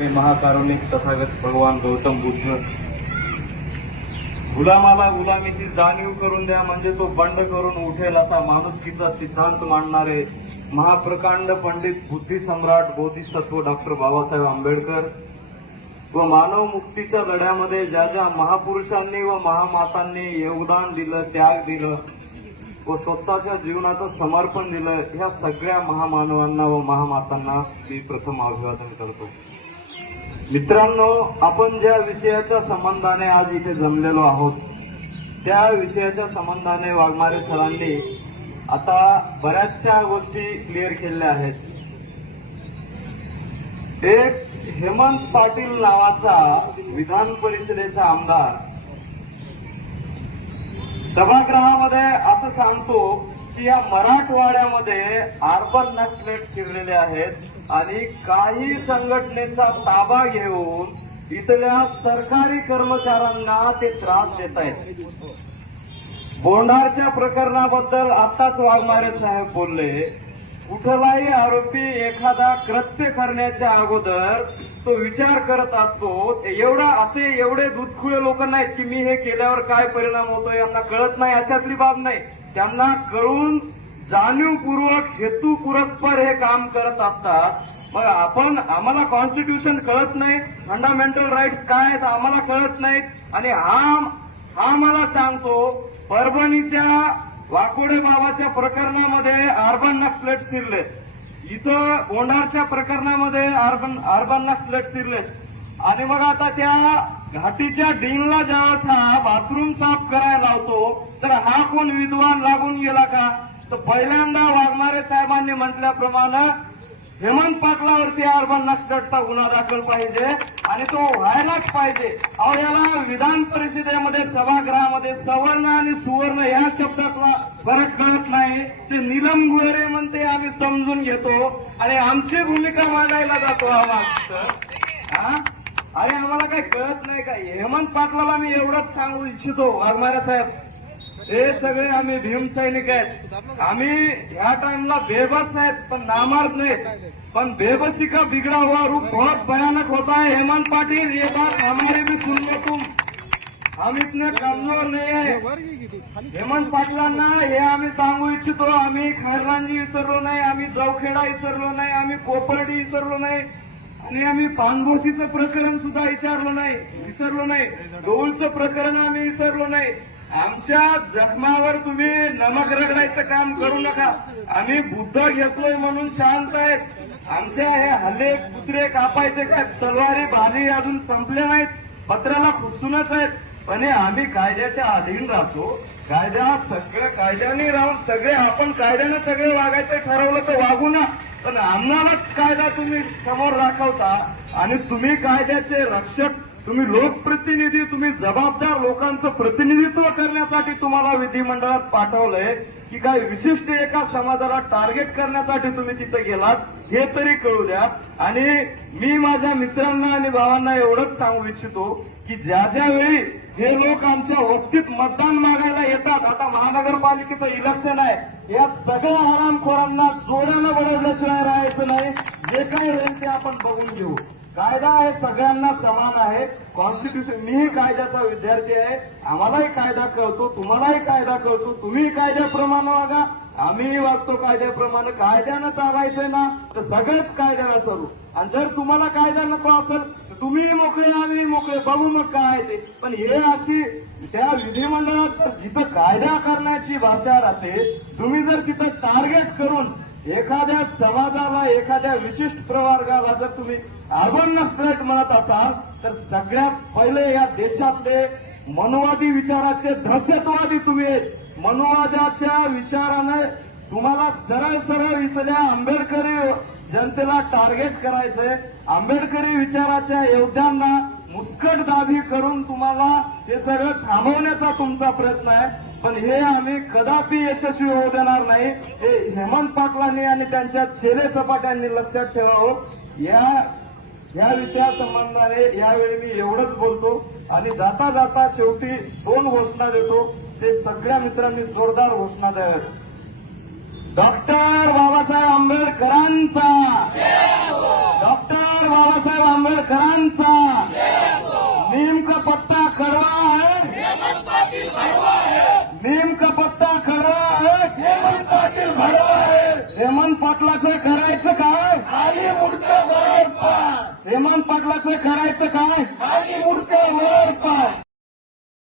महाकारुणिक तथागत भगवान गौतम बुद्ध. गुलामाला गुलामीची जाणीव करून द्या म्हणजे तो बंड करून उठेल असा माणुसकीचा सिद्धांत मांडणारे महाप्रकांड पंडित बुद्धी सम्राट बोधिसत्व डॉक्टर बाबासाहेब आंबेडकर व मानव मुक्तीच्या लढ्यामध्ये ज्या ज्या महापुरुषांनी व महामातांनी योगदान दिलं त्याग दिलं व स्वतःच्या जीवनाचं समर्पण दिलं ह्या सगळ्या महामानवांना व महामातांना मी प्रथम अभिवादन करतो. मित्रांनो आपण ज्या विषयाच्या संबंधाने आज इथे जमलेलो आहोत त्या विषयाच्या संबंधाने वाघमारे सरांनी आता बऱ्याचशा गोष्टी क्लिअर केलेल्या आहेत. एक हेमंत पाटील नावाचा विधान परिषदेचा आमदार सभागृहामध्ये असं सांगतो की या मराठवाड्यामध्ये अर्बन नक्सलेट शिरलेले आहेत. आणि काही संघटनेचा ताबा घेऊन इथल्या सरकारी कर्मचाऱ्यांना ते त्रास देत आहेत. बोंडारच्या प्रकरणाबद्दल आताच वाघमारे साहेब बोलले. कुठलाही आरोपी एखादा कृत्य करण्याच्या अगोदर तो विचार करत असतो एवढा असे एवढे दुधखुळे लोक नाहीत की मी हे केल्यावर काय परिणाम होतो यांना कळत नाही अशातली बाब नाही. त्यांना कळून जाणीवपूर्वक हेतू पुरस्पर हे काम करत असतात. मग आपण आम्हाला कॉन्स्टिट्यूशन कळत नाही. फंडामेंटल राईट्स काय आहेत आम्हाला कळत नाहीत. आणि हा हा मला सांगतो परभणीच्या वाकोडे बाबाच्या प्रकरणामध्ये अर्बन नक्सलेट शिरले. इथं गोंढारच्या प्रकरणामध्ये अर्बन अर्बन नक्सलेट शिरले. आणि मग आता त्या घाटीच्या डीनला ज्यावेळेस हा बाथरूम साफ करायला लावतो तर हा कोण विद्वान लागून गेला का? तर पहिल्यांदा वाघमारे साहेबांनी म्हटल्याप्रमाणे हेमंत पाटलावरती अर्बन नक्सलेटचा गुन्हा दाखल पाहिजे आणि तो व्हायलाच पाहिजे. अहो याला विधान परिषदेमध्ये सभागृहामध्ये सवर्ण आणि सुवर्ण या शब्दातला फरक कळत नाही. ते निलम गुहरे म्हणते आम्ही समजून घेतो. आणि आमची भूमिका मांडायला जातो हा हा? अरे आम्हाला काही कळत नाही का? हेमंत पाटलाला मी एवढंच सांगू इच्छितो वाघमारे साहेब. हे सगळे आम्ही भीम सैनिक आहेत. आम्ही ह्या टाइमला बेबस आहेत पण नामार्थ नाहीत. पण बेबसी का बिगड़ा हुआ रूप बहुत भयानक होता है. हेमंत पाटिल ये बात हमारे भी सुन लो तुम. हम इतने कमजोर नाही आहे हेमंत पाटलांना हे आम्ही सांगू इच्छितो. आम्ही खैरलांजी विसरलो नाही आम्ही जवखेडा विसरलो नाही आम्ही कोपर्डी विसरलो नाही. आणि आम्ही पानभोशीचं प्रकरण सुद्धा विचारलो नाही विसरलो नाही. गौळचं प्रकरण आम्ही विसरलो नाही. आमच्या जखमावर तुम्ही नमक रगडायचं काम करू नका. आम्ही बुद्ध घेतलोय म्हणून शांत आहेत. आमच्या हे हल्ले कुत्रे कापायचे काय? तलवारी भाली अजून संपले नाहीत. पत्राला खुपसूनच आहेत. पण हे आम्ही कायद्याच्या अधीन राहतो. कायदा सगळ्या कायद्याने राहून सगळे आपण कायद्याने सगळे वागायचं ठरवलं तर वागू ना. पण आम्हालाच कायदा तुम्ही समोर दाखवता आणि तुम्ही कायद्याचे रक्षक तुम्ही लोकप्रतिनिधी तुम्ही जबाबदार लोकांचं प्रतिनिधित्व करण्यासाठी तुम्हाला विधिमंडळात पाठवलंय की काय विशिष्ट एका समाजाला टार्गेट करण्यासाठी तुम्ही तिथे गेलात हे तरी कळू द्या आणि मी माझ्या मित्रांना आणि भावांना एवढंच सांगू इच्छितो की ज्या ज्या वेळी हे लोक आमच्या वस्तीत मतदान मागायला येतात आता महानगरपालिकेचं इलेक्शन आहे या सगळ्या हरामखोरांना जोरानं बळवल्याशिवाय राहायचं नाही. जे काही होईल ते आपण बघून घेऊ. कायदा हे सगळ्यांना समान आहे. कॉन्स्टिट्यूशन मीही कायद्याचा विद्यार्थी आहे. आम्हालाही कायदा कळतो तुम्हालाही कायदा कळतो. तुम्ही कायद्याप्रमाणे वागा. आम्हीही वागतो कायद्याप्रमाणे. कायद्यानं चालायचंय ना तर सगळंच कायद्यानं चालू. आणि जर तुम्हाला कायदा नको असेल तर तुम्ही मोकळे आम्ही मोकळे बघू मग काय ते. पण हे अशी त्या विधिमंडळात जिथं कायदा करण्याची भाषा राहते तुम्ही जर तिथं टार्गेट करून एखाद्या समाजाला एखाद्या विशिष्ट प्रवर्गाला जर तुम्ही अर्बन स्प्रेट म्हणत असाल तर सगळ्यात पहिले या देशातले मनोवादी विचाराचे दहशतवादी तुम्ही आहेत. मनोवादाच्या विचाराने तुम्हाला सरळ सरळ इथल्या आंबेडकरी जनतेला टार्गेट करायचंय. आंबेडकरी विचाराच्या योद्ध्यांना मुस्कट दाबी करून तुम्हाला हे सगळं थांबवण्याचा तुमचा प्रयत्न आहे. पण हे आम्ही कदापि यशस्वी होऊ देणार नाही. हे हेमंत पाटलांनी आणि त्यांच्या चेले चपाट्यांनी लक्षात ठेवावं. या या विषयासंबंधाने यावेळी मी एवढंच बोलतो आणि जाता जाता शेवटी दोन घोषणा देतो. ते सगळ्या मित्रांनी जोरदार घोषणा द्याव्यात डॉक्टर बाबासाहेब आंबेडकरांचा. डॉक्टर डॉक्टर बाबासाहेब आंबेडकरांचा. नेमका पत्ता कडवा आहे नेमका पत्ता कडवा आहे हेमंत पाटील भडवा हेमंत पाटलाचं करायचं काय? खाली मुडकं वर पाय हेमंत पाटलाचं करायचं काय? खाली मुडकं वर पाय